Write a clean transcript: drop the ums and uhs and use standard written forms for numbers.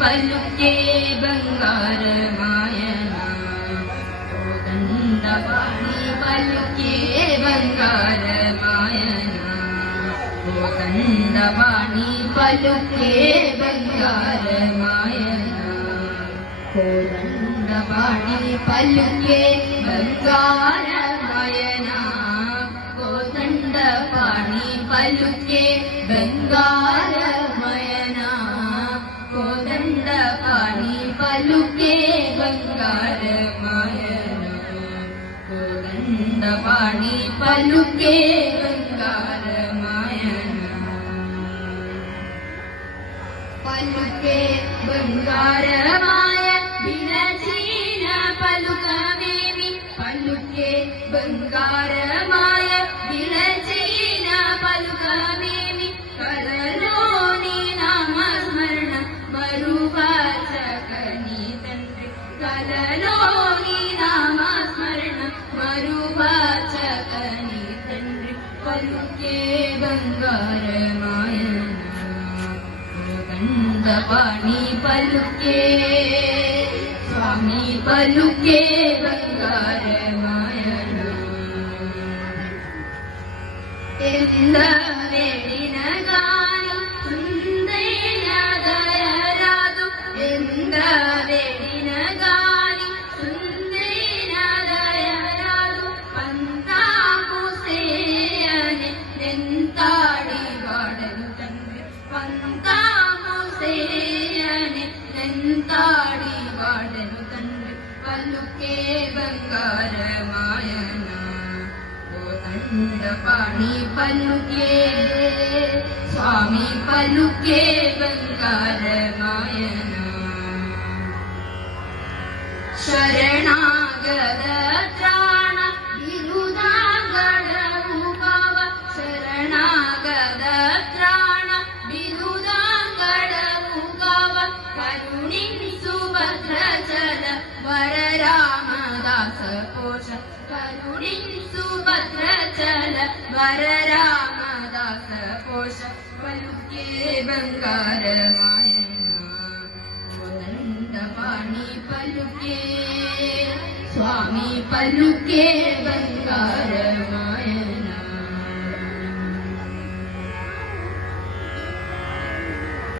പലുക്കെ ബംഗാരമായന കോദണ്ഡപാണി പലുക്കെ ബംഗാരമായന കോദണ്ഡപാണി പലുക്കെ ബംഗാരമായന കോദണ്ഡപാണി പലുക്കെ ബംഗാരമായന കോദണ്ഡപാണി പലുക്കെ ബംഗാരമയന കോദണ്ഡപാണി പലുക്കെ ബംഗാരമയന കോദണ്ഡപാണി പലുക്കെ ബംഗാരമയന പലുക്കെ ബംഗാരമായ വിരചീന പലുകമേമി പലുക്കെ ബംഗാരമായ വിരചീന പലുകമേമി കലലോനി നാമസ്മരണ മരുവാചകനി തന്ത്രി കലലോനി നാമസ്മരണ മരുവാചകനി തന്ത്രി പലുക്കെ ബംഗാരമായന കോദണ്ഡപാണി പലുക്കെ സ്വാമി പലുക്കെ ബംഗാരമായന എന്ത വേടിന ഗാനം സുന്ദരനാദരാതു എന്ത വേടിന ഗാനം സുന്ദരനാദരാതു പന്താമുസേയനെ നെന്താടി വാടನು തന്ത്രി പന്താമുസേയനെ നെന്താടി വാടನು തന്ത്രി പല്ലുക്കെ ബംഗാരമായന കോദണ്ഡപാണി പല്ലുക്കെ സ്വാമി പല്ലുക്കെ ബംഗാരമായന ശരണാഗത ത്രാണ വിരുദാഗണ ഭൂഭാവ ശരണാഗത ത്രാണ വിരുദാഗണ ഭൂഭാവ കരുണിൻ സുഭദ്രചല വരരാമദാസ കോശ കരുണിൻ സുഭദ്രചല വരരാമദാസ കോശ പലുക്കെ ബംഗാരമായന കോദണ്ഡപാണി പലുക്കെ സ്വാമി പലുക്കെ ബംഗാരമായന